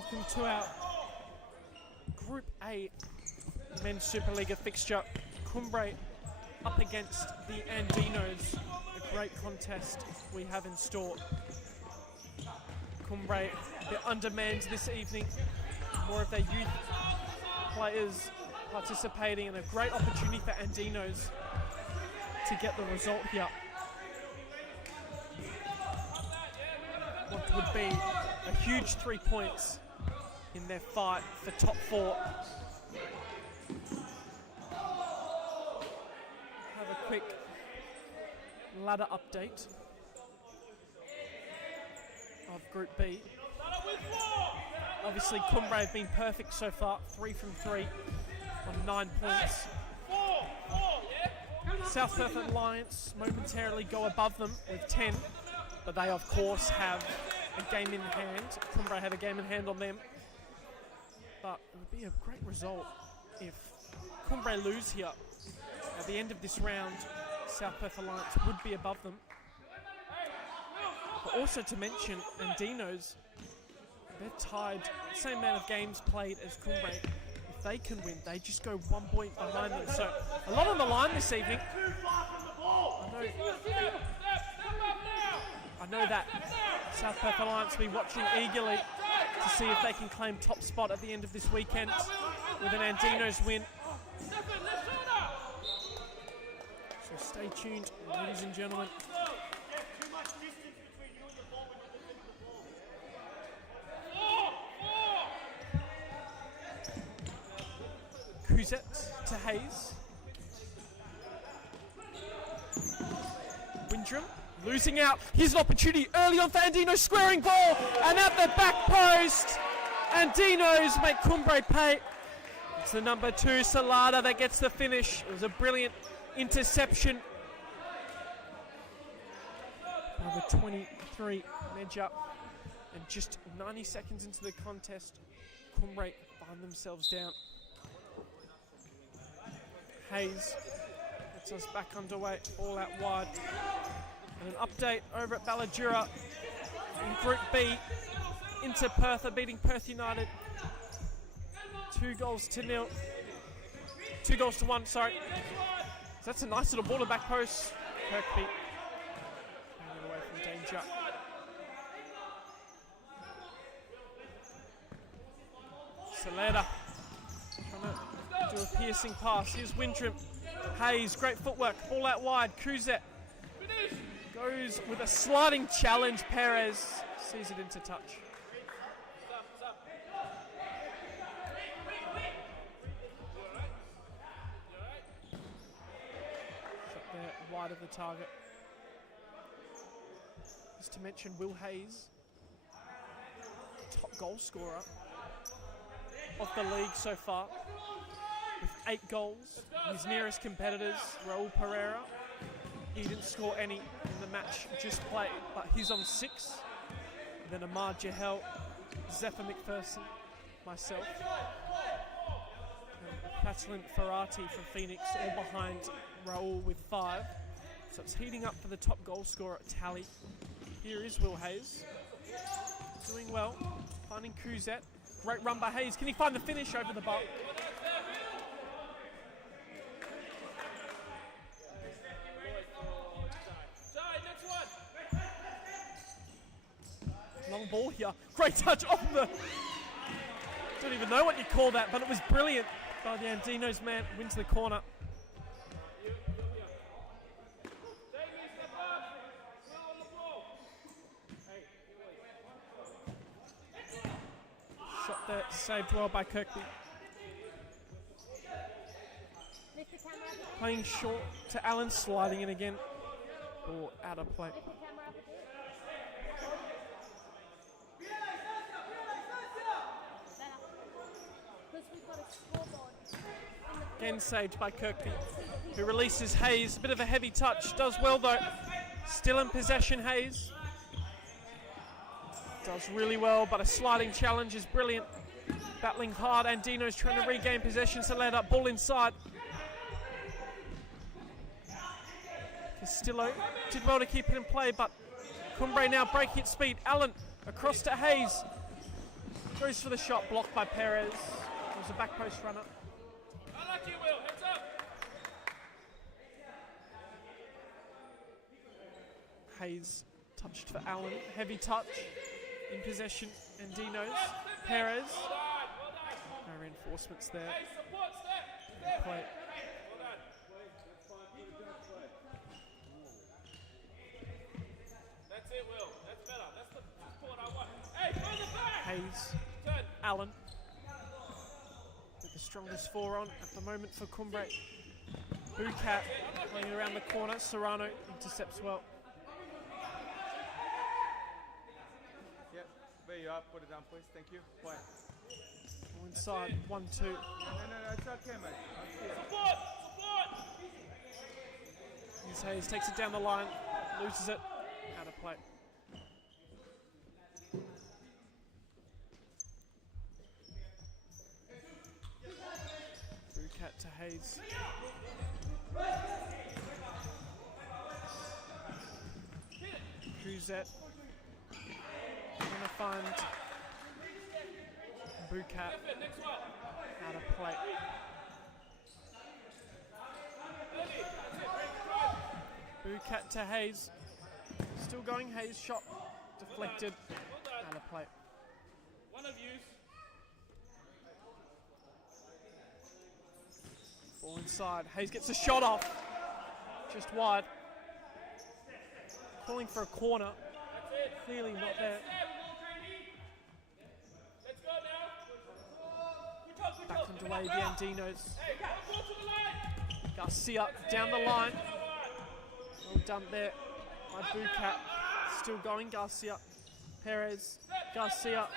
Welcome to our Group A Men's Supa-Liga fixture. Cumbre up against the Andinos. A great contest we have in store. Cumbre, they're undermanned this evening. More of their youth players participating, and a great opportunity for Andinos to get the result here. What would be a huge 3 points in their fight for top 4. Have a quick ladder update of Group B. Obviously, Cumbre have been perfect so far, 3 from 3 on 9 points. South Perth Alliance momentarily go above them with 10, but they of course have a game in hand. Cumbre have a game in hand on them, but it would be a great result if Cumbre lose here. At the end of this round, South Perth Alliance would be above them. But also to mention, Andinos, they're tied, same amount of games played as Cumbre. If they can win, they just go 1 point behind them. So a lot on the line this evening. I know that South Perth Alliance will be watching eagerly to see if they can claim top spot at the end of this weekend with an Andinos win. So stay tuned, ladies and gentlemen. Kuzet to Hayes. Windrum losing out. Here's an opportunity early on for Andinos, squaring ball, and at the back post, Andinos make Cumbre pay. It's the number 2, Salada, that gets the finish. It was a brilliant interception by the 23 Medja. And just 90 seconds into the contest, Cumbre find themselves down. Hayes gets us back underway, all out wide. And an update over at Balladura in Group B. Inter Perth are beating Perth United 2-0. 2-1, sorry. So that's a nice little ball to back post. Kirkby getting away from danger. Saleda trying to do a piercing pass. Here's Windrum. Hayes, great footwork. Ball out wide. Kuzet goes with a sliding challenge. Perez sees it into touch. Shot there wide of the target. Just to mention, Will Hayes, top goal scorer of the league so far, with 8 goals. His nearest competitors, Raul Pereira, he didn't score any in the match just played, but he's on 6. Then Ahmad Jahel, Zephyr McPherson, myself, and Fatlin Ferrati from Phoenix, all behind Raul with 5. So it's heating up for the top goal scorer tally. Here is Will Hayes, doing well, finding Kuzet. Great run by Hayes. Can he find the finish over the bar? Long ball here. Great touch off the... Don't even know what you call that, but it was brilliant by the Andinos man. Wins the corner. Shot there, saved well by Kirkby. Playing short to Allen, sliding in again. Ball out of play. Again saved by Kirkby, who releases Hayes. A bit of a heavy touch. Does well though. Still in possession, Hayes. Does really well, but a sliding challenge is brilliant. Battling hard. Andinos trying to regain possession. So let up. Ball inside. Castillo did well to keep it in play, but Cumbre now breaking its speed. Allen across to Hayes. Goes for the shot, blocked by Perez. It was a back post runner. I like you, Will. Heads up. Hayes touched for Allen. Heavy touch. In possession, Andinos. Perez. No reinforcements there. Hey, support, step. Play. That's it, Will. That's better. That's the support I want. Hey, further back. Hayes. Turn. Allen. With the strongest four on at the moment for Cumbre. Bucat playing around the corner. Serrano intercepts well. Yep, there you are. Put it down, please. Thank you. Quiet. All inside. 1-2. No, it's okay, mate. Support. Here's Hayes takes it down the line. Loses it. Out of play. Bucat to Hayes. Cruzette. Gonna find Bucat. Out of play. Bucat to Hayes. Still going. Hayes shot deflected. Out of play. One of you. Ball inside. Hayes gets a shot off. Just wide. Calling for a corner. Clearly not there. Let's go now. Back underway, the Andinos. Garcia down the line. Well done there by Bucat. Still going, Garcia. Perez. Garcia.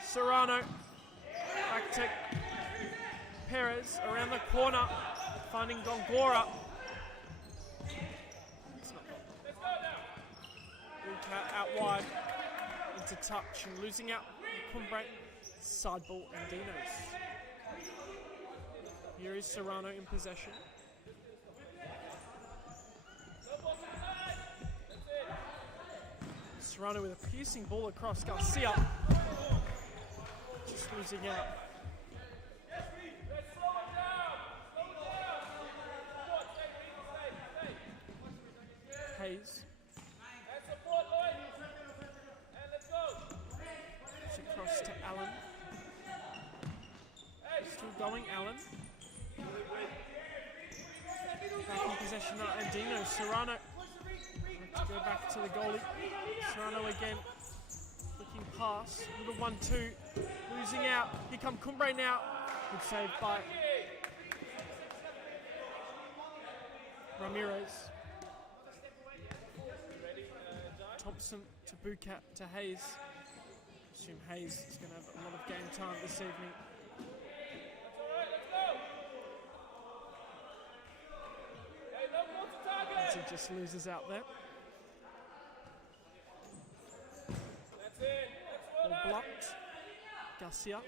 Serrano. Back to Perez around the corner. Finding Gongora. Bucat out wide. Into touch and losing out. Cumbre. Side ball, Andinos. Here is Serrano in possession. Serrano with a piercing ball across. Garcia. Just losing out. Hayes. Across to Allen. Still going, Allen. Back in possession now, Andino. Serrano. Let's go back to the goalie. Serrano again. Looking past. Little 1-2. Losing out. Here come Cumbre now. Good save by Ramirez. Thompson to Bucat to Hayes. Assume Hayes is going to have a lot of game time this evening. As he just loses out there. Ball blocked. Garcia.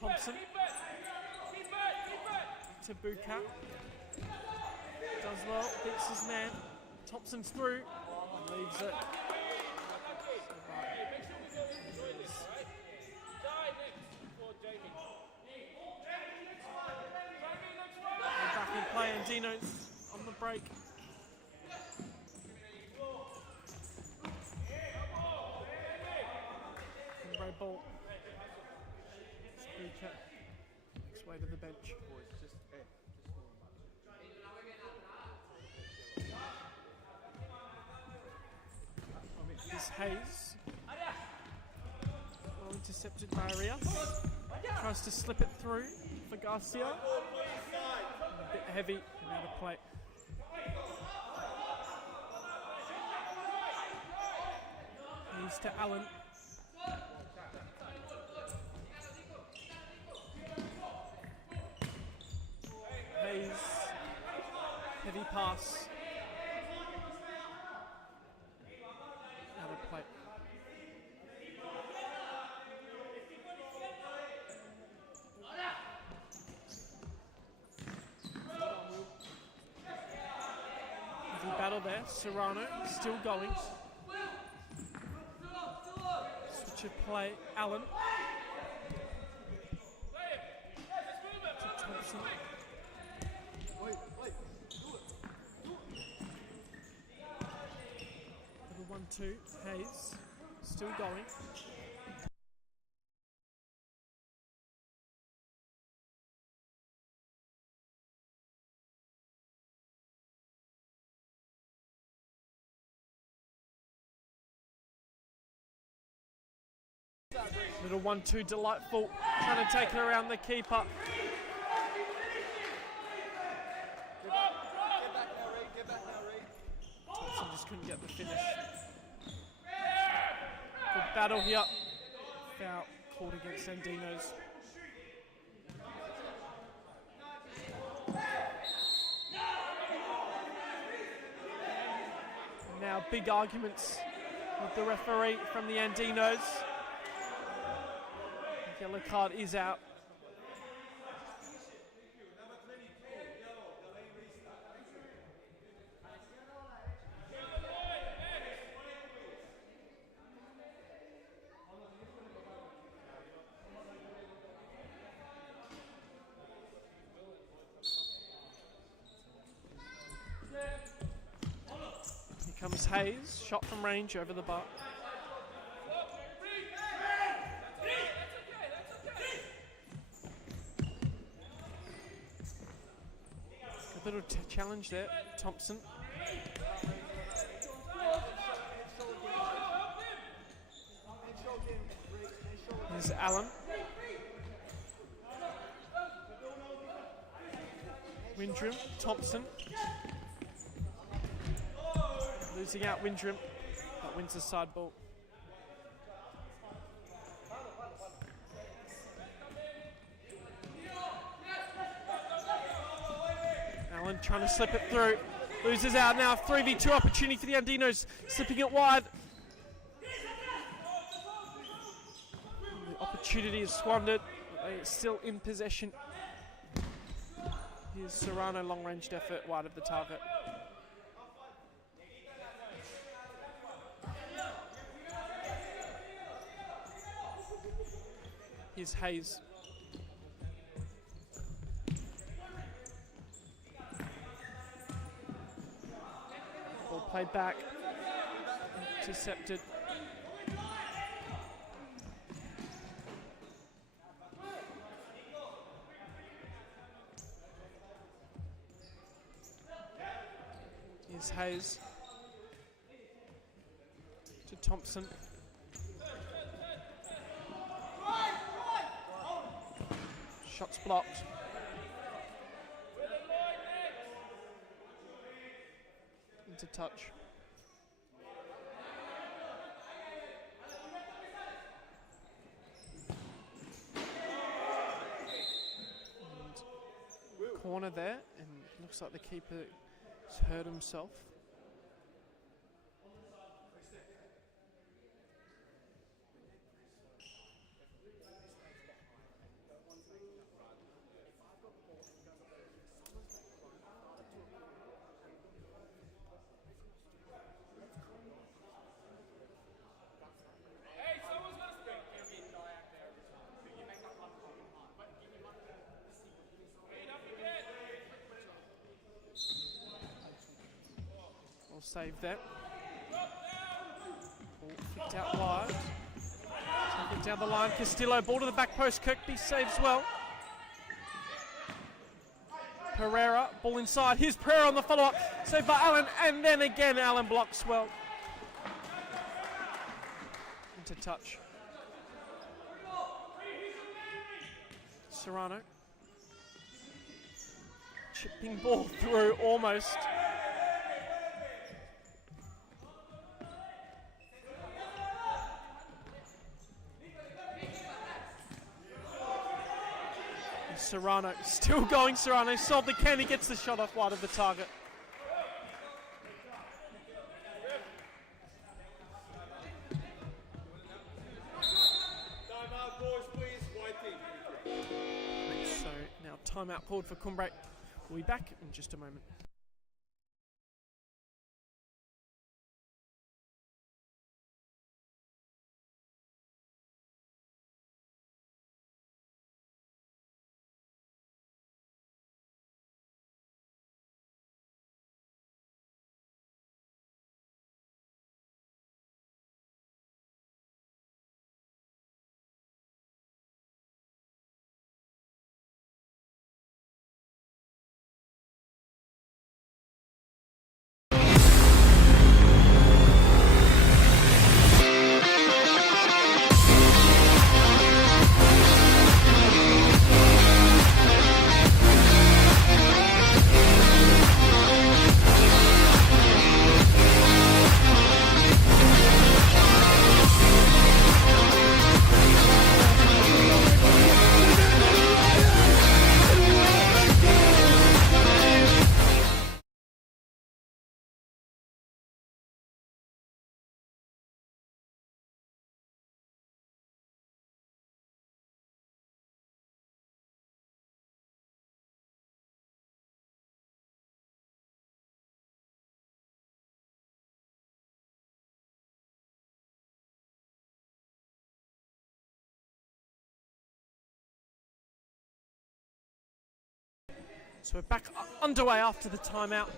Thompson. To Bucat. Does well, beats his man. Thompson's through. Leaves it. Back in play, Andinos on the break. Cumbre ball. Bucat. Makes way to the bench. Is Hayes. Well intercepted by Arias. Tries to slip it through for Garcia. A bit heavy and out of play. Hayes to Allen. Hayes. Heavy pass. Out of play. Serrano still going. Switch of play, Allen. To Thompson. Little 1-2, Hayes still going. Little 1-2, delightful, trying to take it around the keeper. Thompson just couldn't get the finish. Good battle here. Foul called against Andinos. Now big arguments with the referee from the Andinos. Yellow card is out. Here comes Hayes, shot from range over the bar. Little challenge there, Thompson. There's Allen. Windrum, Thompson. Losing out Windrum, but wins the side ball. Allen trying to slip it through. Loses out now. 3v2 opportunity for the Andinos. Slipping it wide. The opportunity is squandered. But they are still in possession. Here's Serrano, long-ranged effort wide of the target. Here's Hayes. Played back, intercepted. Here's Hayes to Thompson. Shots blocked. Into touch. And corner there, and looks like the keeper has hurt himself. Save that. Ball flicked out wide. Take it down the line. Castillo, ball to the back post. Kirkby saves well. Pereira, ball inside. Here's Pereira on the follow-up. Saved by Allen, and then again Allen blocks well. Into touch. Serrano. Chipping ball through almost. Serrano, still going Serrano, solved the can, he gets the shot off wide of the target. Timeout, boys, please. White team. So now timeout called for Cumbre. We'll be back in just a moment. So we're back underway after the timeout.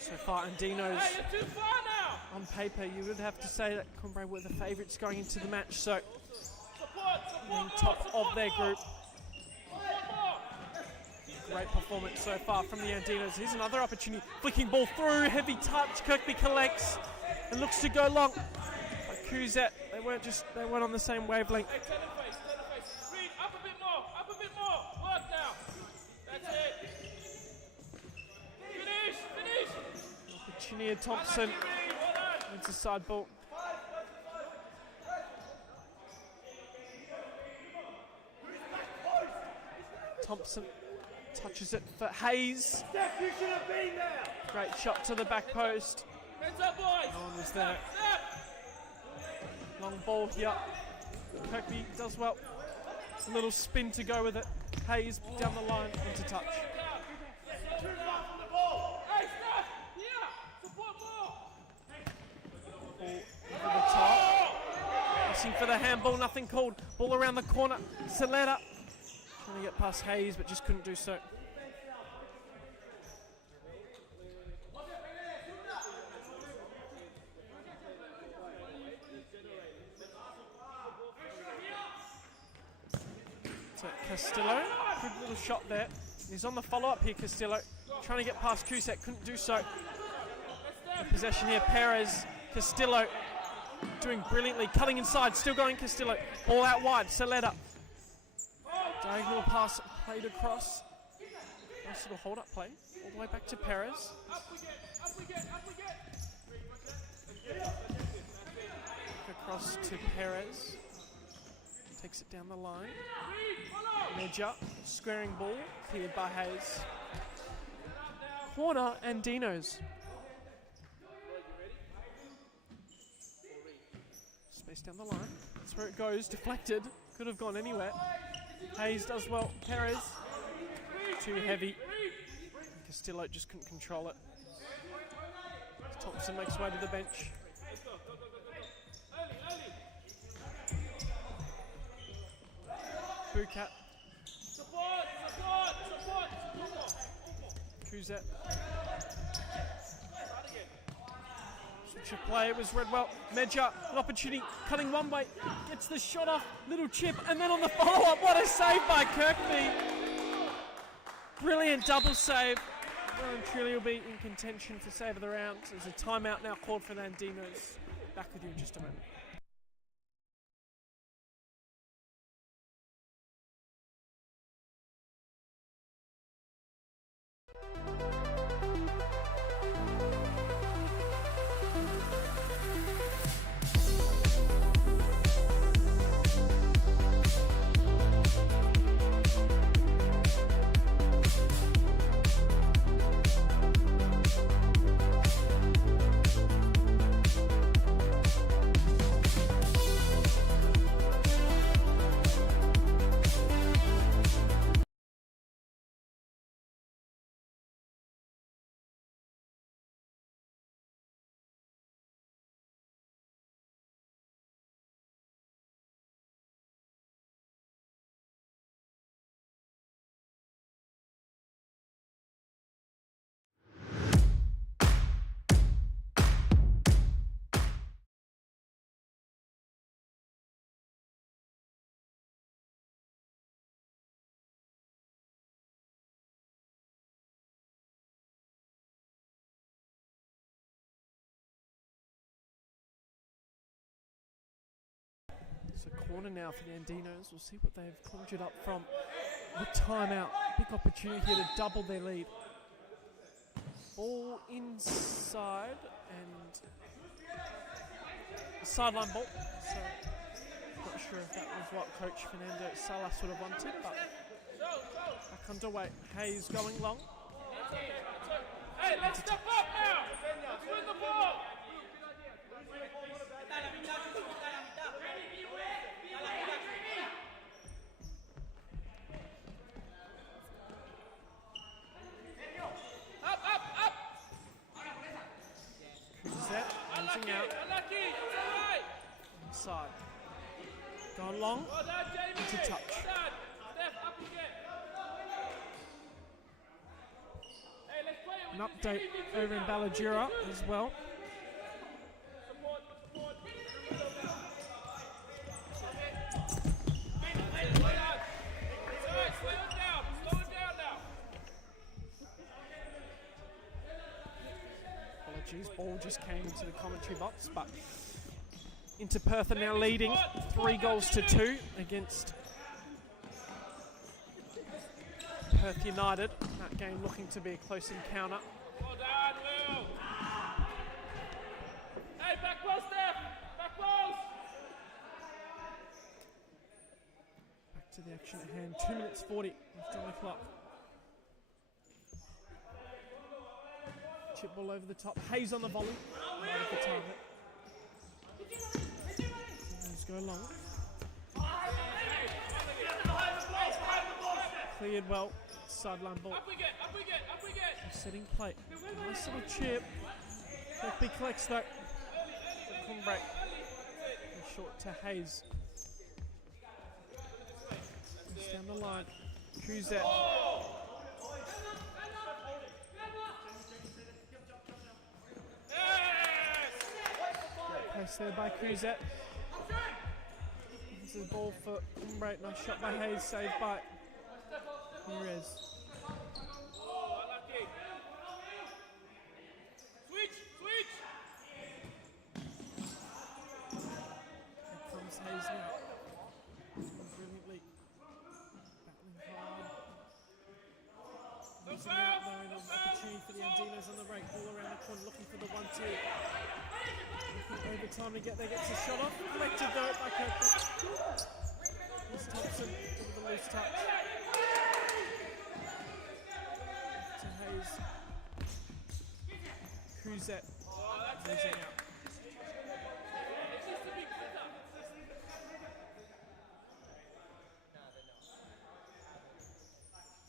So far, Andinos, Hey, you're too far now. on paper, you would have to say that Cumbre were the favourites going into the match. So being top of their group. Great performance so far from the Andinos. Here's another opportunity. Flicking ball through, heavy touch. Kirkby collects and looks to go long. But Kuzet, they weren't on the same wavelength. Hey, turn the face, turn the face. Reed, up a bit more. Work now. That's it. Opportunity, Thompson. It's a side ball. Thompson touches it for Hayes. Great shot to the back post. Hands up, boys. No one was there. Long ball here. Kirkby does well. A little spin to go with it. Hayes down the line into touch. Hey, stop. Yeah. Support more. Ball over the top. Pressing for the handball, nothing called. Ball around the corner. Saletta trying to get past Hayes, but just couldn't do so. To Castillo, good little shot there. He's on the follow-up here, Castillo. Trying to get past Cusack, couldn't do so. In possession here, Perez, Castillo doing brilliantly, cutting inside, still going Castillo. Ball out wide, Saletta. Diagonal pass played across. Nice little hold-up play, all the way back to Perez. Across to Perez. Takes it down the line. Medja, squaring ball, cleared by Hayes. Corner, Andinos. Space down the line. That's where it goes, deflected. Could have gone anywhere. Hayes does well. Perez, too heavy. Castillo just couldn't control it. Thompson makes way to the bench. Bukat. Support. Kuzet. Switch of play, it was read well. Medja, an opportunity, cutting one way, gets the shot off, little chip, and then on the follow-up, what a save by Kirkby. Brilliant double save. Well, and truly will be in contention for save of the round. There's a timeout now called for the Andinos. Back with you in just a moment. It's a corner now for the Andinos. We'll see what they've conjured up from the timeout. Big opportunity here to double their lead. Ball inside and a sideline ball. So not sure if that was what Coach Fernando Salas would have wanted, but back underway. Hayes going long. Hey, let's step up now. Let's win the ball. Kuzet out. Inside. Gone long. Into touch. an update over in Ballajura as well. Apologies, ball just came into the commentary box, but Inter Perth are now leading 3-2 against Perth United. That game looking to be a close encounter. Well done, Will. Hey, back post, Steph. Back post. Back to the action at hand. 2 minutes 40 left on the clock. Chip ball over the top. Hayes on the volley. Right at the target. Let's go long. Cleared well. Sideline ball. Up we get. Setting plate. Nice little chip. Kirkby collects though. Cumbre. Short to Hayes. Goes down the line. Cruzet. Press there by Cruzet. This is the ball for Cumbre. Nice shot by Hayes. Saved by Perez. Switch. Here comes Hayes now. Brilliantly battling hard. Losing out though, an opportunity for the Andinos on the break. All around the corner, looking for the 1-2. Looking over time to get there, gets a shot off. Collected though by Kirkby. Here's Thompson with the loose touch. To Hayes. Cruzet losing out.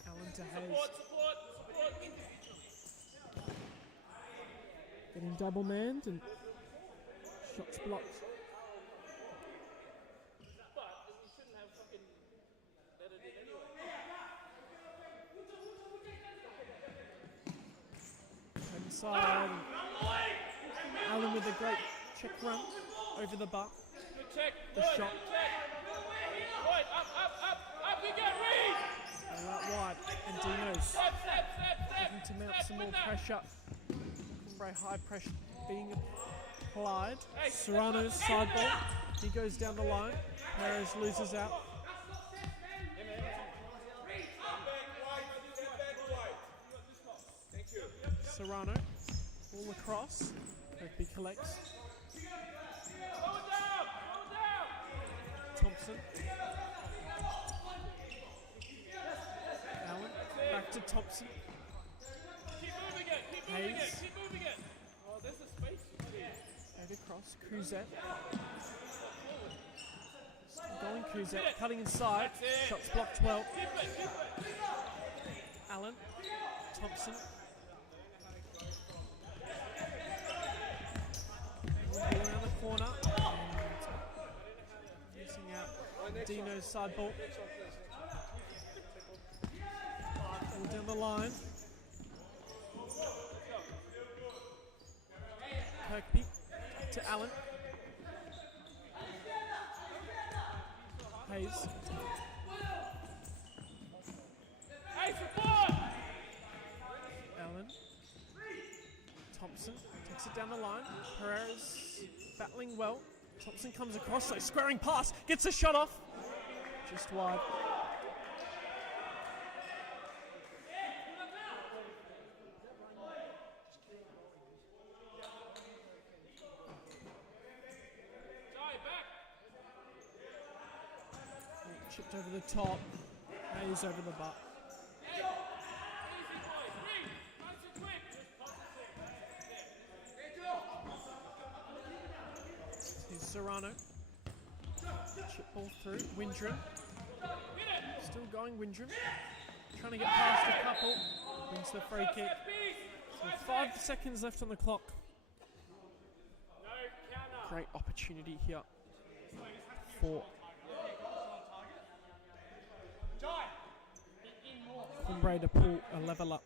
Allen to Hayes. Support. Getting double manned and shots blocked. But we shouldn't have fucking let it in anyway. Inside. Allen with a great check run over the bar. Good check. The shot. Right, up. You get Reed. And out wide. Andinos Step. looking to mount some more pressure. Cumbre high pressure being applied. Serrano's side ball. He goes down the line. Perez loses out. Serrano. Ball across. Kirkby collects. Slow it down. Thompson. Allen. Back to Thompson. Keep moving it. Oh, there's the space. Head across. Cruzet. Still going Cruzet. Cutting inside. Shots blocked well. Keep it. Allen. Thompson. Ball around the corner. Missing out. Dino's side ball. Ball down the line. Kirkby to Allen. Hayes. Hey, support. Allen. Thompson takes it down the line. Perez battling well. Thompson comes across, so squaring pass, gets a shot off. Just wide. Chipped over the top. Hayes over the butt. Here's Serrano. Chip ball through. Windrum. Still going Windrum. Trying to get past a couple. Wins the free kick. So 5 seconds left on the clock. Great opportunity here for Cumbre to pull a level up.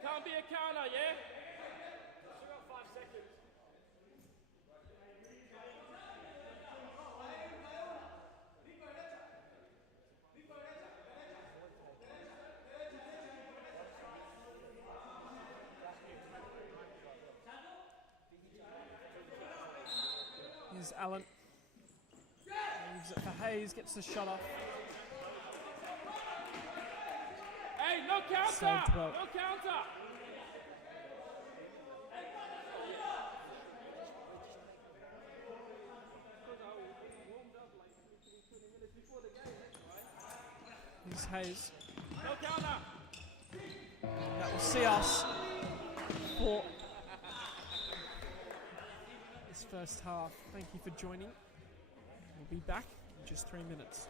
It can't be a counter, yeah? Here's Allen. Leaves it for Hayes, gets the shot off. Hey, no counter! Saved well. No counter! Here's Hayes. No counter! That will see us for this first half. Thank you for joining. We'll be back in just 3 minutes.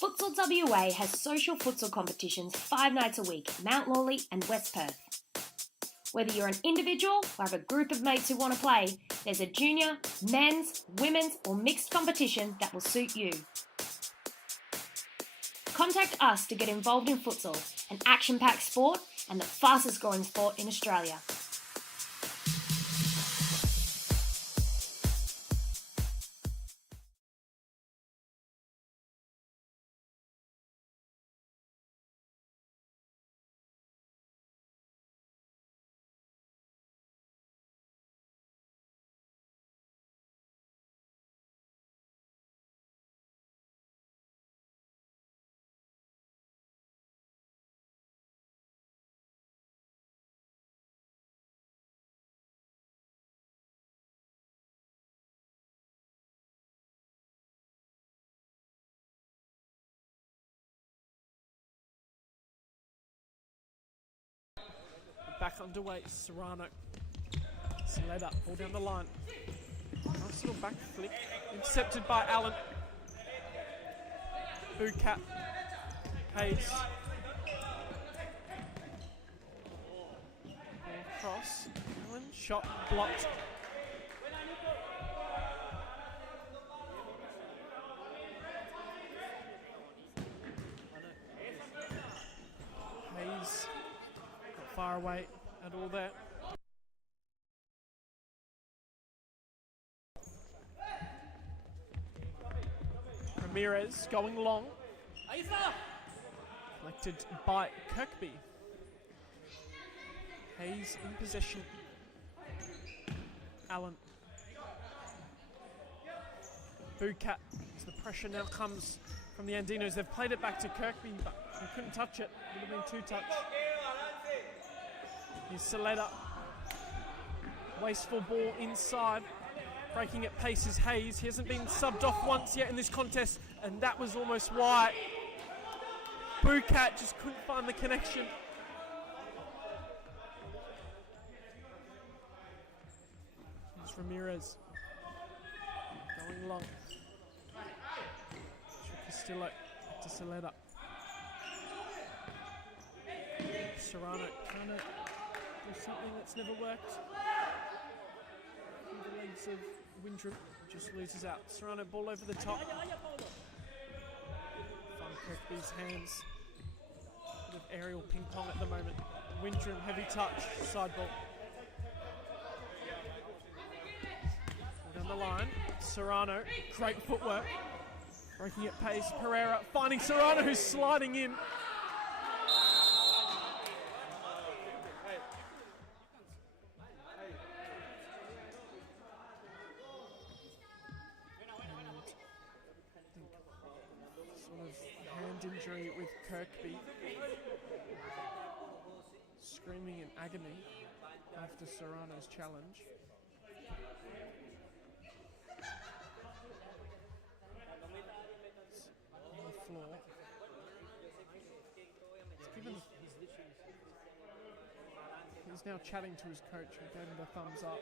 Futsal WA has social futsal competitions 5 nights a week at Mount Lawley and West Perth. Whether you're an individual or have a group of mates who want to play, there's a junior, men's, women's or mixed competition that will suit you. Contact us to get involved in futsal, an action-packed sport and the fastest growing sport in Australia. Back underway, Serrano. Sleda, all down the line. Nice little back flick. Intercepted by Allen. Bucat. Hayes. Ball across. Allen, shot blocked. Hayes. Not far away at all there. Ramirez going long. Collected by Kirkby. Hayes in possession. Allen. Bucat, as the pressure now comes from the Andinos. They've played it back to Kirkby, but he couldn't touch it. Would have been 2 touch. Here's Saleta. Wasteful ball inside. Breaking at pace is Hayes. He hasn't been subbed off once yet in this contest, and that was almost why. Bucat just couldn't find the connection. Here's Ramirez. Going long. Castillo to Saleta. Serrano trying to do something that's never worked. Through the legs of Windrum, just loses out. Serrano ball over the top. From Kirkby's hands. Bit of aerial ping pong at the moment. Windrum, heavy touch, side ball. Down the line, Serrano, great footwork. Breaking at pace, Pereira finding Serrano, who's sliding in. Sort of hand injury with Kirkby. Screaming in agony after Serrano's challenge. On the floor. He's now chatting to his coach who gave him the thumbs up.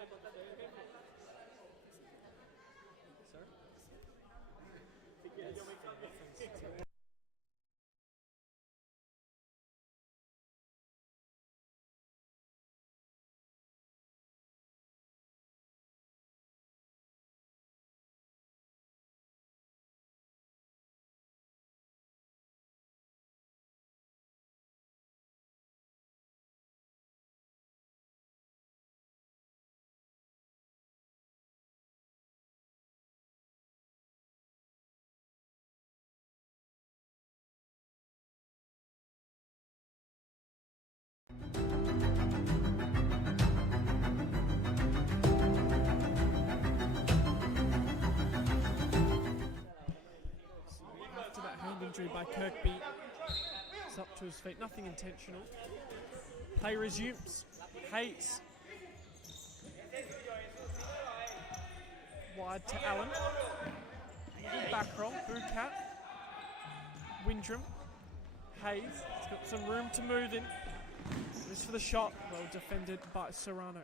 After that hand injury by Kirkby, it's up to his feet, nothing intentional. Play resumes. Hayes. Wide to Allen. Good back roll. Bucat. Windrum. Hayes. He's got some room to move in. This for the shot. Well defended by Serrano.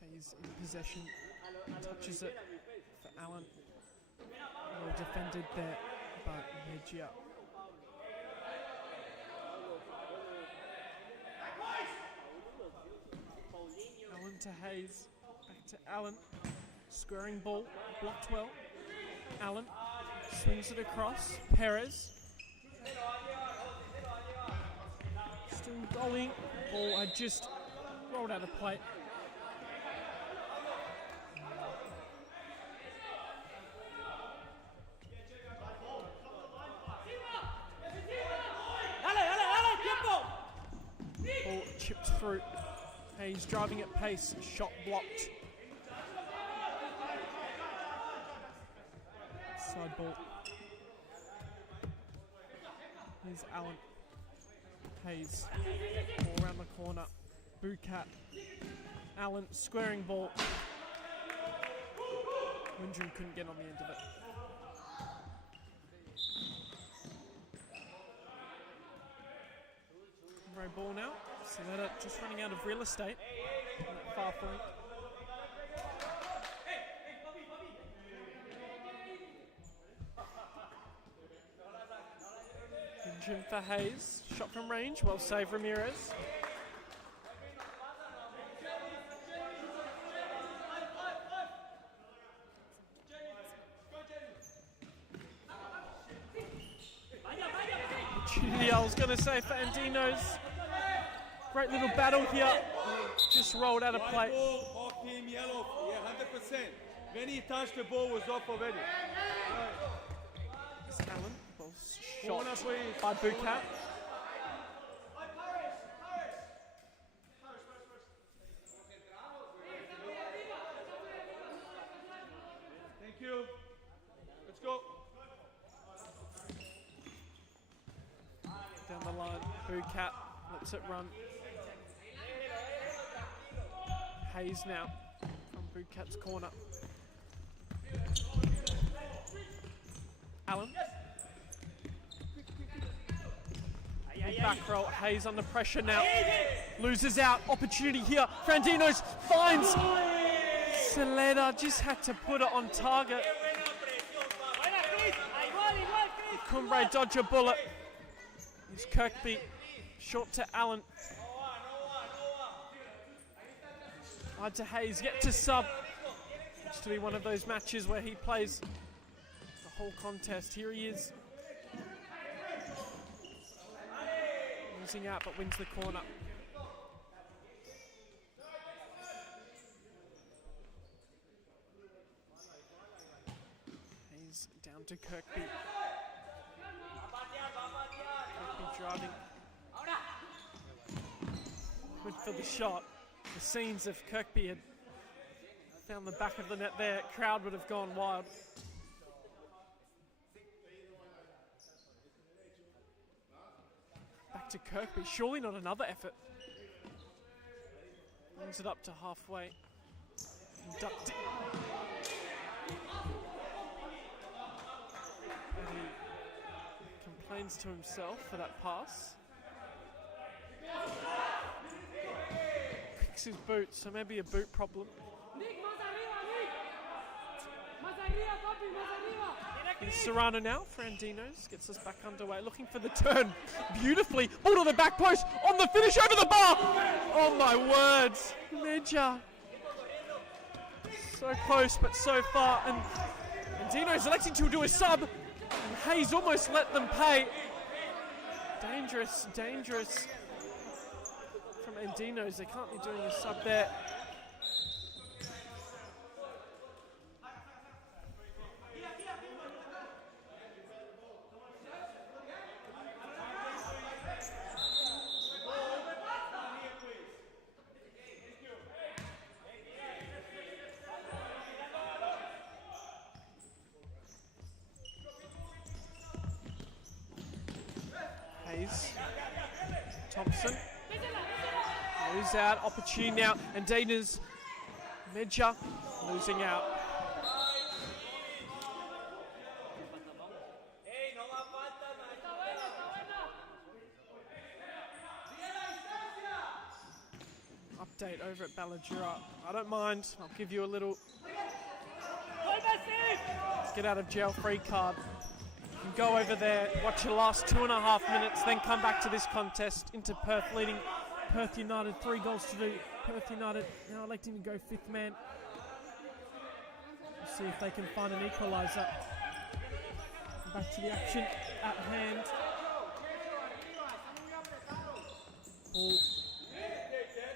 Hayes in possession. Touches it for Allen. Well defended there by Mejia. Allen to Hayes, back to Allen, squaring ball, blocked well. Allen swings it across, Perez. Still going, ball had just rolled out of play. Ball chipped through. Hayes driving at pace, shot blocked. Side ball. Here's Allen. Hayes, ball around the corner. Bucat. Allen, squaring ball. Windrum couldn't get on the end of it. Ball now. Saleta just running out of real estate on that far flank. Windrum for Hayes. Shot from range. Well saved, Ramirez. Opportunity, I was going to say, for Andinos. Great little battle here. Just rolled out of play. Ball off team yellow. Yeah, 100%. When he touched the ball, was off already. Allen, ball shot Corner, please. by Bukat. Thank you. Let's go. Down the line, Bukat lets it run. Hayes now from Bukat's corner. Allen. Good back roll. Hayes under pressure now. Loses out. Opportunity here. Andinos finds Saleda. Just had to put it on target. Cumbre dodge a bullet. It's Kirkby. Short to Allen. Hard to Hayes. Yet to sub. Looks to be one of those matches where he plays the whole contest. Here he is. Losing out but wins the corner. He's down to Kirkby. Kirkby driving. Good for the shot. The scenes if Kirkby had found the back of the net there, crowd would have gone wild. Back to Kirkby, surely not another effort. Brings it up to halfway. Ducked it. And he complains to himself for that pass. Kicks his boot, so maybe a boot problem. It's Serrano now for Andinos, gets us back underway, looking for the turn beautifully. Ball to the back post, on the finish, over the bar! Oh my words, Medja. So close, but so far, and Andinos electing to do a sub, and Hayes almost let them pay. Dangerous, dangerous from Andinos, they can't be doing a sub there. Hayes, Thompson, lose out, opportunity now, and Dana's Medja losing out. Update over at Ballajura. I don't mind, I'll give you a little get out of jail free card. You can go over there, watch your last 2.5 minutes, then come back to this contest into Perth, leading Perth United 3 goals to 2. Perth United now electing to go 5th man. We'll see if they can find an equaliser. Back to the action at hand. Ball. Hey, listen,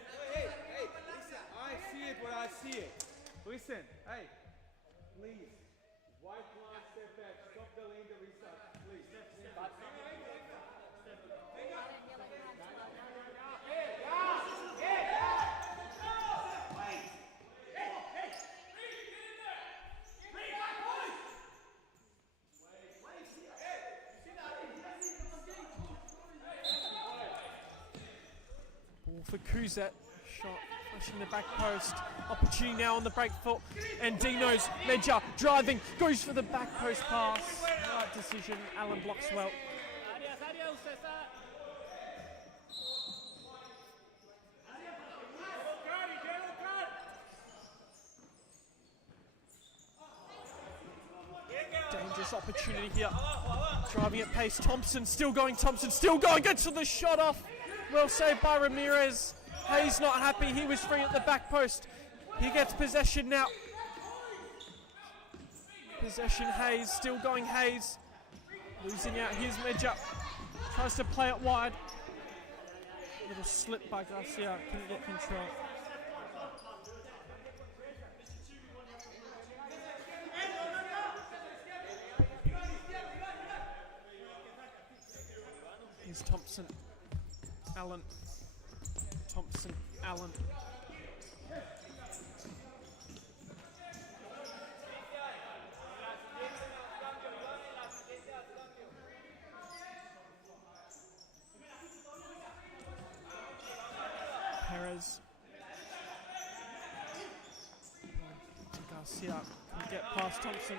I see it when I see it. Listen, hey, please. White line, step back, stop the lane, the restart, please. Ball for Kuzet. Shot flashing the back post. Opportunity now on the break foot. Andinos, Medja driving, goes for the back post pass. Right decision, Allen blocks well. Dangerous opportunity here. Driving at pace, Thompson still going, gets the shot off. Well saved by Ramirez. Hayes not happy, he was free at the back post. He gets possession now. Possession Hayes, still going Hayes. Losing out, here's Medja. Tries to play it wide. Little slip by Garcia, couldn't get control. Here's Thompson. Allen. Thompson. Allen. Perez. To Garcia. Can get past Thompson.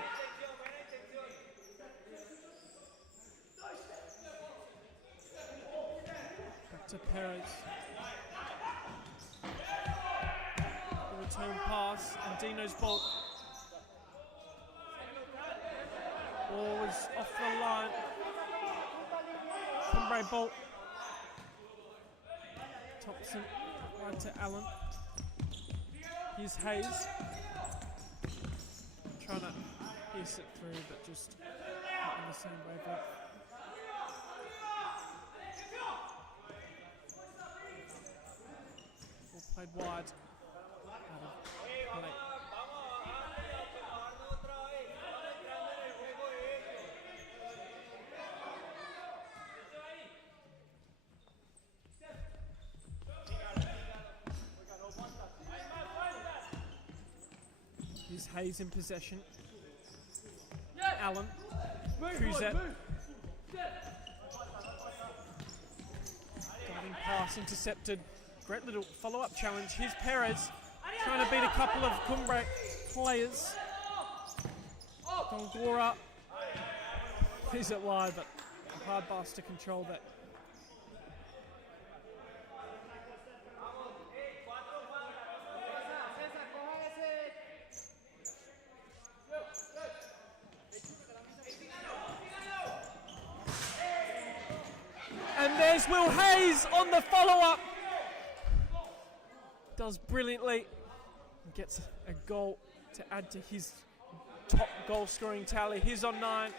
Back to Perez. The return pass. Andino's ball. Ball was off the line. Cumbre ball. Thompson. Right to Allen. Here's Hayes. Trying to pierce it through, but just not in the same wavelength. Ball played wide. Out of play. Here's Hayes in possession. Allen. Cruzet. Guiding pass intercepted. Great little follow-up challenge. Here's Perez trying to beat a couple of Cumbre players. Gongora. He's it wide, but a hard pass to control that. And there's Will Hayes on the follow-up. Does brilliantly. Gets a goal to add to his top goal-scoring tally. He's on 9.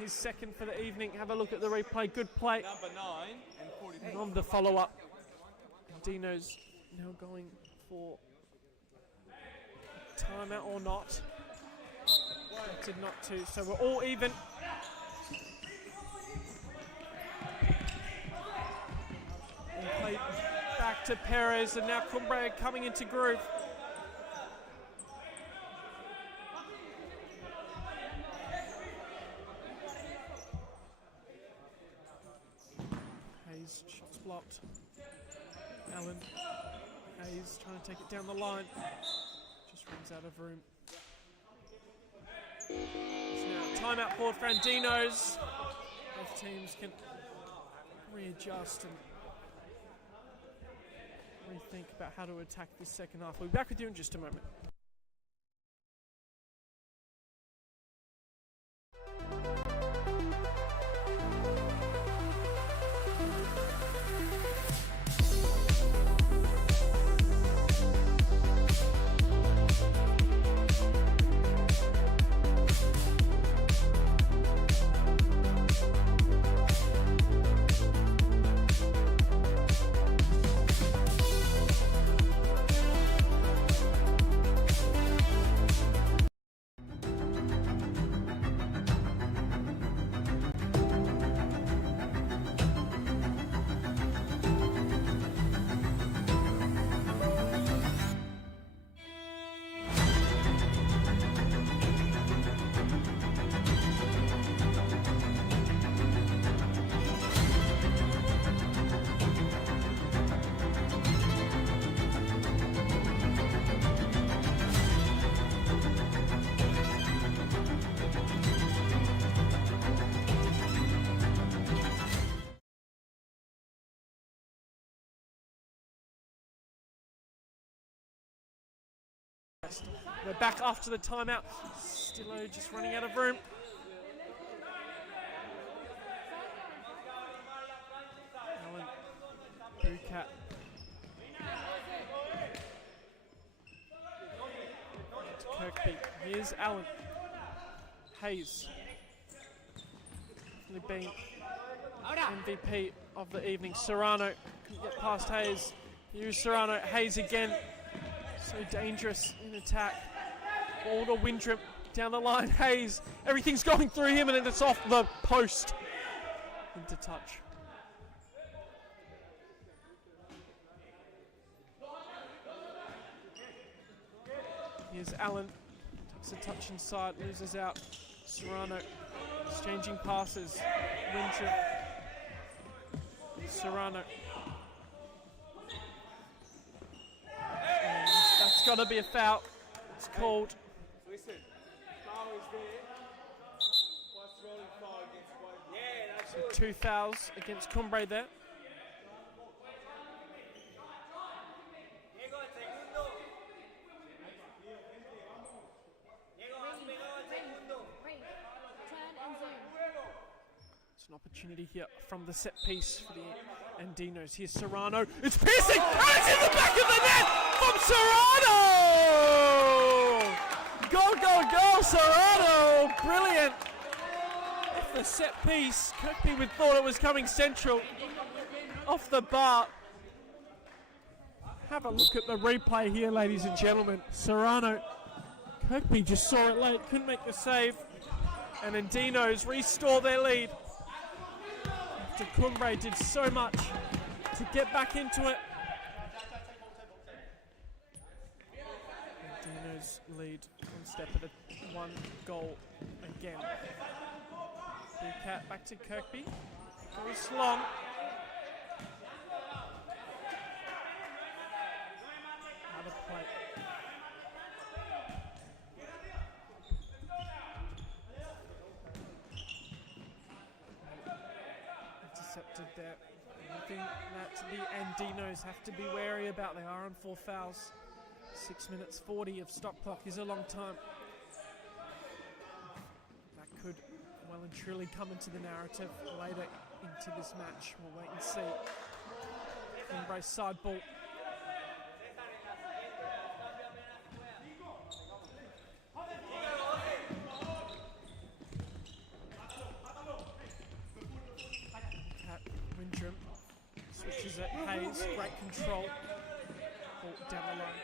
His second for the evening. Have a look at the replay. Good play. Number 9 and 48. On the follow-up. Dino's now going for timeout or not. Did not to, so we're all even. And play back to Perez, and now Cumbre coming into groove. Hayes, shots blocked. Allen. Hayes trying to take it down the line. Just runs out of room. It's now timeout forward for Andinos. Both teams can readjust and rethink about how to attack this second half. We'll be back with you in just a moment. We're back after the timeout. Stillo just running out of room. Allen, Bucat. Kirkby. Here's Allen. Hayes. Being MVP of the evening. Serrano couldn't get past Hayes. Here's Serrano. Hayes again. So dangerous in attack. Ball to Windrum. Down the line, Hayes. Everything's going through him, and then it's off the post. Into touch. Here's Allen. Takes a touch inside, loses out. Serrano exchanging passes. Winthrop. Serrano. And that's got to be a foul. It's called. Listen, foul is there. Plus rolling foul against one. Yeah, that's So 2 fouls against Cumbre there. It's an opportunity here from the set piece for the Andinos. Here's Serrano. It's piercing! And it's in the back of the net from Serrano! Goal, goal, goal, Serrano! Brilliant! Off the set piece. Kirkby would thought it was coming central. Off the bar. Have a look at the replay here, ladies and gentlemen. Serrano. Kirkby just saw it late, couldn't make the save. And Andinos restore their lead. After Cumbre did so much to get back into it. Andinos lead one step at a 1 goal again. Bucat back to Kirkby. Goes long. Another play. Intercepted there. Anything that the Andinos have to be wary about. They are on 4 fouls. 6 minutes 40 of stop clock is a long time. That could well and truly come into the narrative later into this match. We'll wait and see. Embrace side ball. Windrum switches it. Hayes, great control. Ball down the line.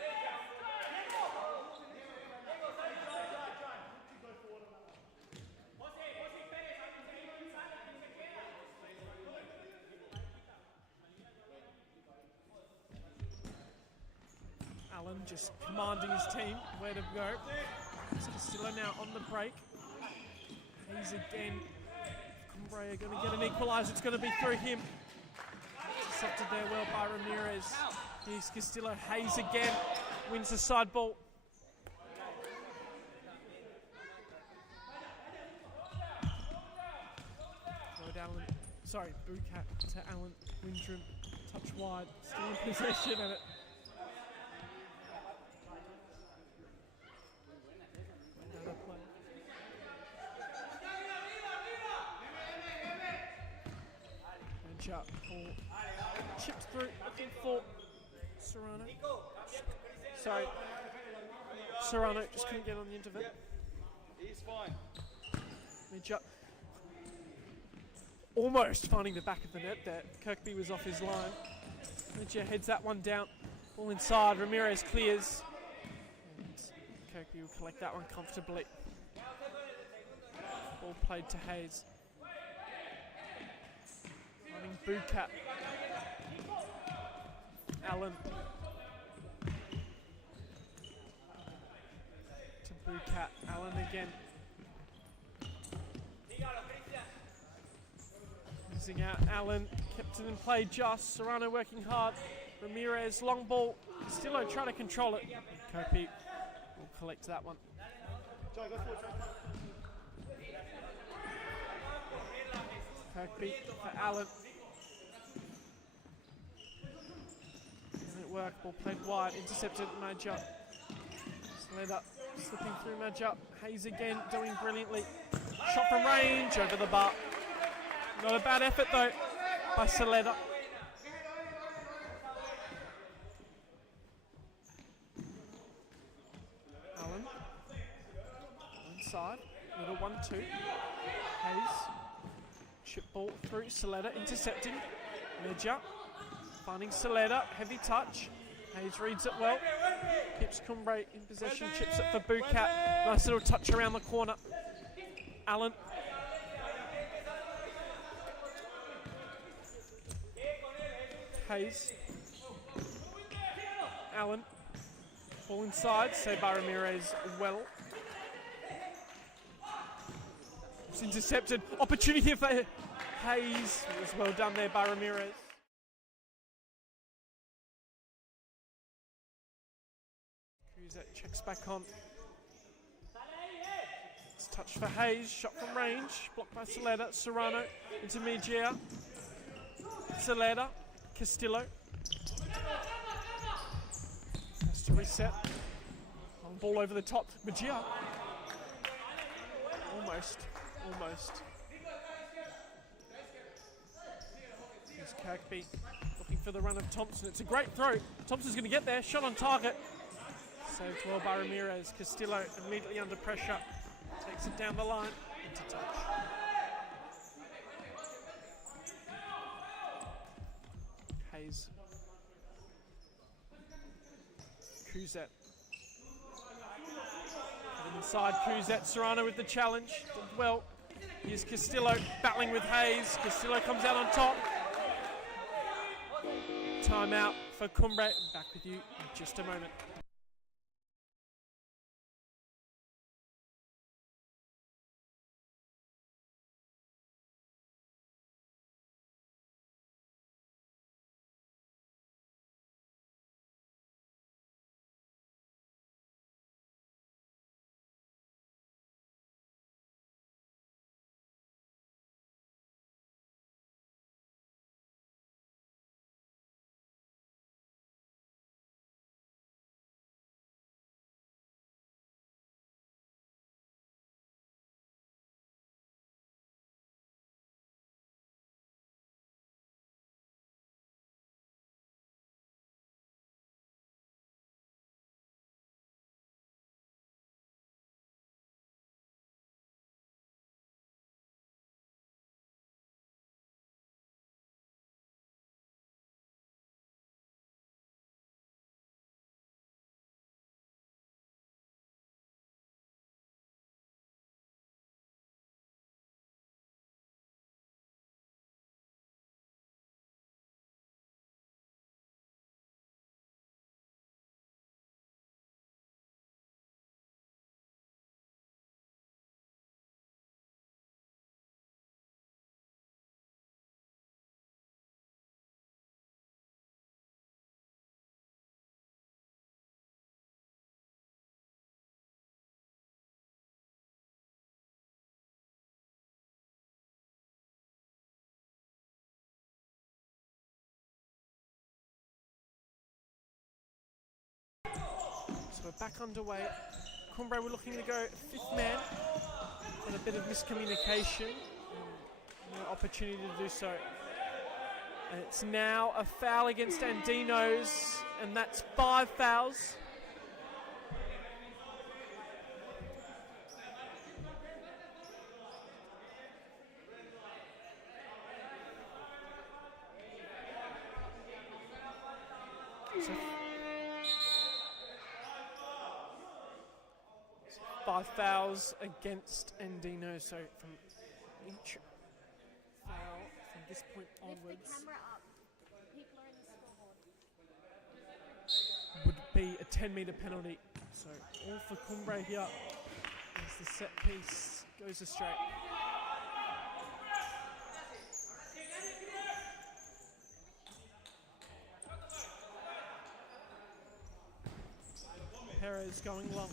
Allen just commanding his team where to go. Castillo now on the break. Hayes again. Cumbre are going to get an equaliser. It's going to be through him. Intercepted there well by Ramirez. Here's Castillo. Hayes again. Wins the side ball. Lloyd Allen. Sorry, Bucat to Allen. Windrum. Touch wide. Still in possession of it. Chips through, looking for Serrano. Sorry, Serrano just couldn't get on the end of it. He's fine. Midge-up. Almost finding the back of the net there. Kirkby was off his line. Midge heads that one down. Ball inside, Ramirez clears. And Kirkby will collect that one comfortably. Ball played to Hayes. Running Bucat. Allen. To Bucat. Allen again. Losing out Allen. Kept it in play just. Serrano working hard. Ramirez, long ball. Castillo trying to control it. Kirkby will collect that one. Kirkby for Allen. Doesn't work. Ball played wide. Intercepted. Major. Sled slipping through Major. Hayes again doing brilliantly. Shot from range over the bar. Not a bad effort though by Saleda. Allen. Inside. Little 1-2. Hayes. Chip ball through. Saleda intercepting. Major. Finding Saleda, heavy touch. Hayes reads it well. Keeps Cumbre in possession, chips it for Bucat. Nice little touch around the corner. Allen. Hayes. Allen. Ball inside, saved by Ramirez well. It's intercepted. Opportunity here for Hayes. It was well done there by Ramirez. Cruzet checks back on. It's touch for Hayes. Shot from range. Blocked by Saleta. Serrano into Mejia. Saleta. Castillo. Has to reset. Long ball over the top. Mejia. Almost. Here's Kirkby looking for the run of Thompson. It's a great throw. Thompson's going to get there. Shot on target. Saved well by Ramirez. Castillo immediately under pressure. Takes it down the line into touch. Hayes. Cruzet. Inside Cruzet. Serrano with the challenge. Did well. Here's Castillo battling with Hayes. Castillo comes out on top. Timeout for Cumbre. Back with you in just a moment. We're back underway. Cumbre were looking to go fifth man, but a bit of miscommunication. No opportunity to do so. And it's now a foul against Andinos, and that's 5 fouls. So 5 fouls against Andino, so from each foul from this point onwards would be a 10-metre penalty. So all for Cumbre here as the set piece goes astray. Perez going long.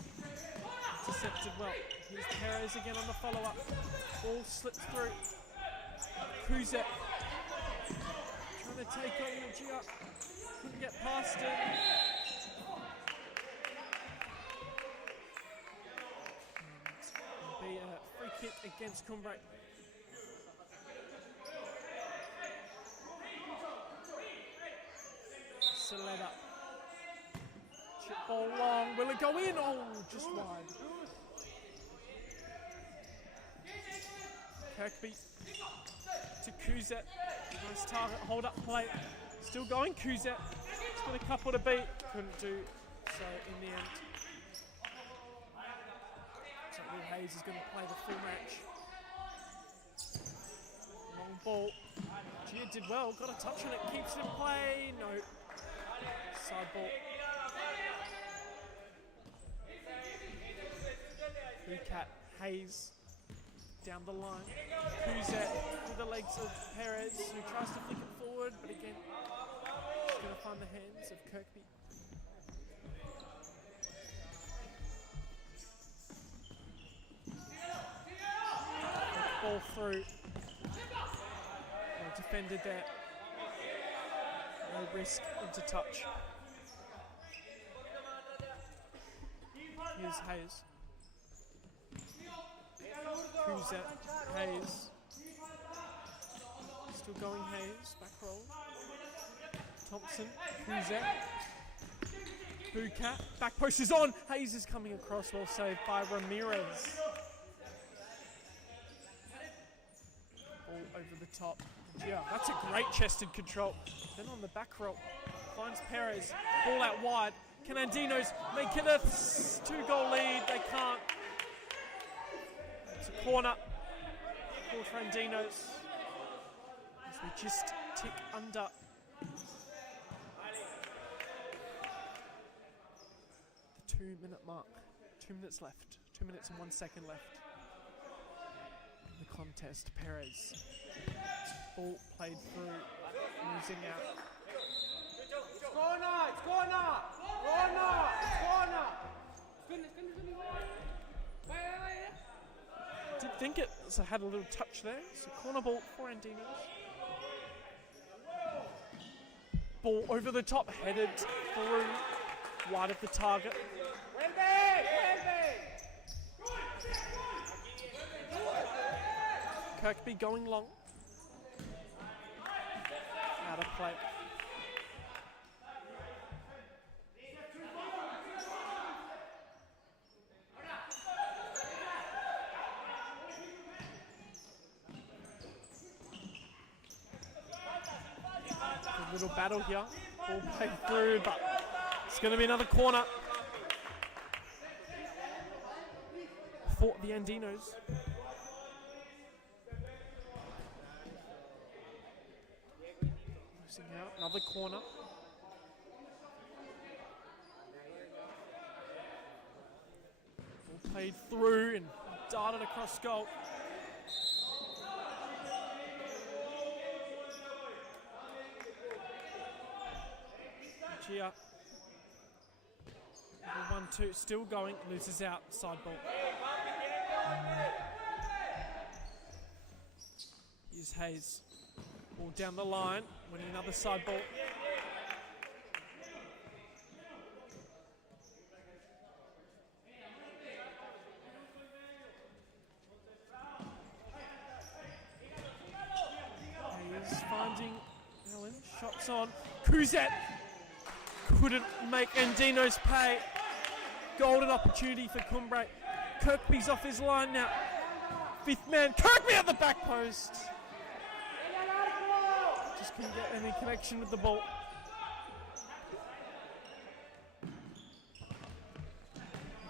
Intercepted well. Here's Perez again on the follow-up. Ball slips through. Cruzet trying to take on Mejia. Couldn't get past it. It'll be a free kick against Cumbre. Saleta. Chip ball long. Will it go in? Oh, just wide. Kirkby to Cruzet. Nice target, hold up play. Still going, Cruzet. It's got a couple to beat. Couldn't do so in the end. So Will Hayes is going to play the full match. Long ball. Gia did well, got a touch on it, keeps it in play. No. Side ball. Bucat, Hayes, down the line. Kuzet to the legs of Perez, who tries to flick it forward, but again, he's going to find the hands of Kirkby. Ball through. Well defended there. No risk into touch. Here's Hayes. Kuzet, Hayes. Still going Hayes, back roll. Thompson, Kuzet. Bucat, back post is on. Hayes is coming across, well saved by Ramirez. Ball over the top. Yeah, that's a great chested control. Then on the back row, finds Perez. Ball out wide. Can Andinos make it a 2-goal lead? They can't. It's a corner. Ball for Andinos. As we just tick under the 2-minute mark. 2 minutes left. 2 minutes and 1 second left. The contest. Perez. Ball played through, losing out. It's corner! Did think it had a little touch there. So corner ball for Andinos. Ball over the top, headed through, wide of the target. Kirkby going long. Out of play. Good little battle here. Ball played through, but it's going to be another corner for the Andinos. Out, another corner. Ball played through and darted across goal. Gia. 1-2, still going, loses out, side ball. Here's Hayes. Ball down the line, winning another side ball. Hayes finding Allen, shots on. Kuzet couldn't make Andinos pay. Golden opportunity for Cumbre. Kirkby's off his line now. Fifth man, Kirkby at the back post. Just couldn't get any connection with the ball.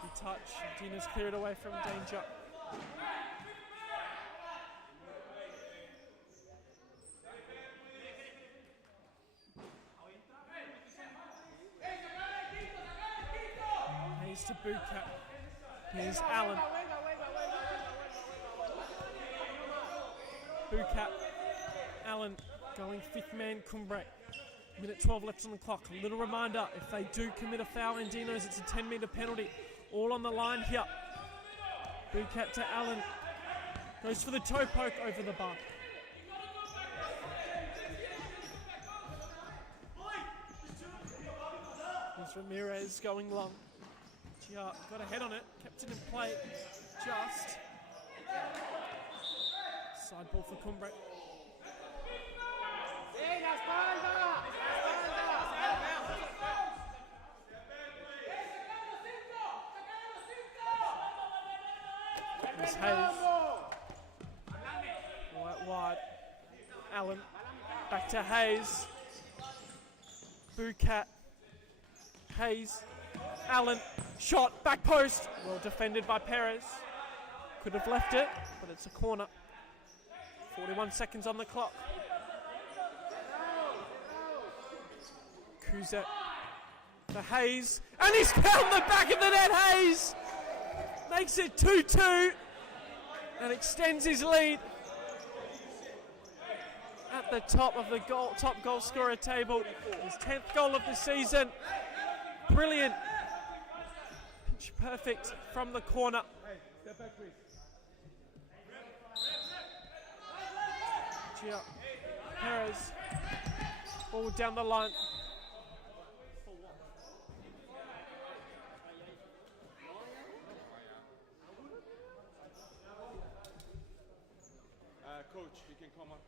Good touch. Dina's cleared away from danger. Hayes to Bucat. Here's Allen. Bucat. Allen. Going fifth man, Cumbre. Minute 12 left on the clock. A little reminder, if they do commit a foul, Andinos, it's a 10-metre penalty. All on the line here. Bucat to Allen. Goes for the toe poke over the bar. Here's Ramirez going long. Got a head on it, kept it in play. Just. Side ball for Cumbre. Here's Hayes. Right wide. Allen. Back to Hayes. Bucat. Hayes. Allen. Shot. Back post. Well defended by Perez. Could have left it, but it's a corner. 41 seconds on the clock. Kuzet to Hayes, and he's found the back of the net. Hayes makes it 2-2 and extends his lead at the top of the top goal scorer table. His 10th goal of the season. Brilliant. Pitch perfect from the corner. Hey, step back, please. Gia Perez. Ball down the line. Coach, you can come up.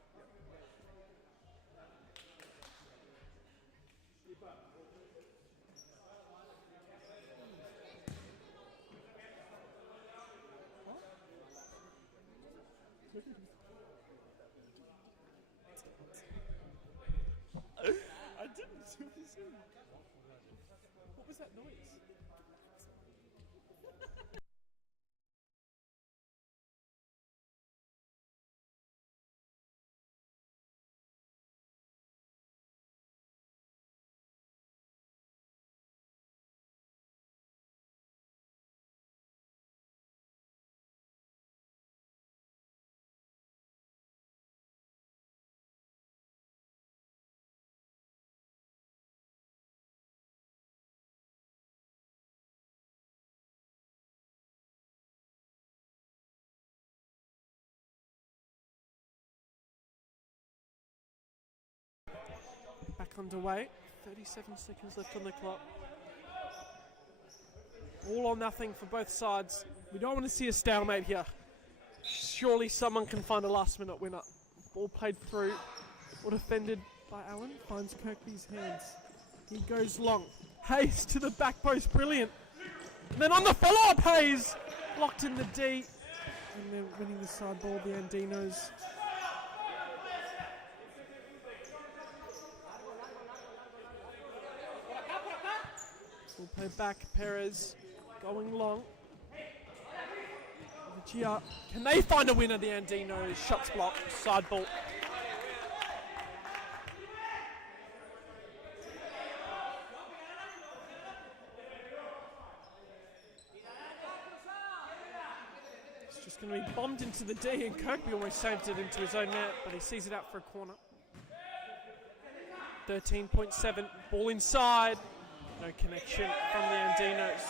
I didn't. What was that noise? Back underway. 37 seconds left on the clock. All or nothing for both sides. We don't want to see a stalemate here. Surely someone can find a last-minute winner. Ball played through. Or defended by Allen. Finds Kirkby's hands. He goes long. Hayes to the back post. Brilliant. And then on the follow-up, Hayes blocked in the D. And they're winning the side ball, the Andinos. We'll play back, Perez going long. Gia, can they find a winner? The Andinos, shots blocked, side ball. It's just going to be bombed into the D, and Kirkby almost saved it into his own net, but he sees it out for a corner. 13.7, ball inside. No connection from the Andinos.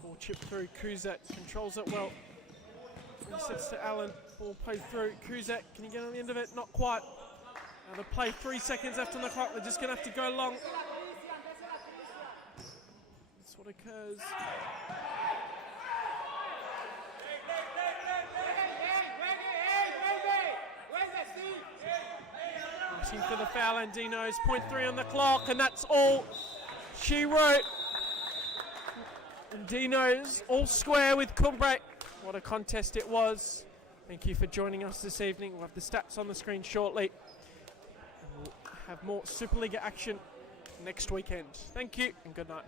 Ball chipped through. Kuzet controls it well. Resets to Allen. Ball played through. Kuzet, can he get on the end of it? Not quite. Now the play, 3 seconds left on the clock. They're just going to have to go long. That's what occurs. For the foul, Andinos, 0.3 on the clock, and that's all she wrote. Andinos all square with Cumbre. What a contest it was. Thank you for joining us this evening. We'll have the stats on the screen shortly. And we'll have more Supa-Liga action next weekend. Thank you and good night.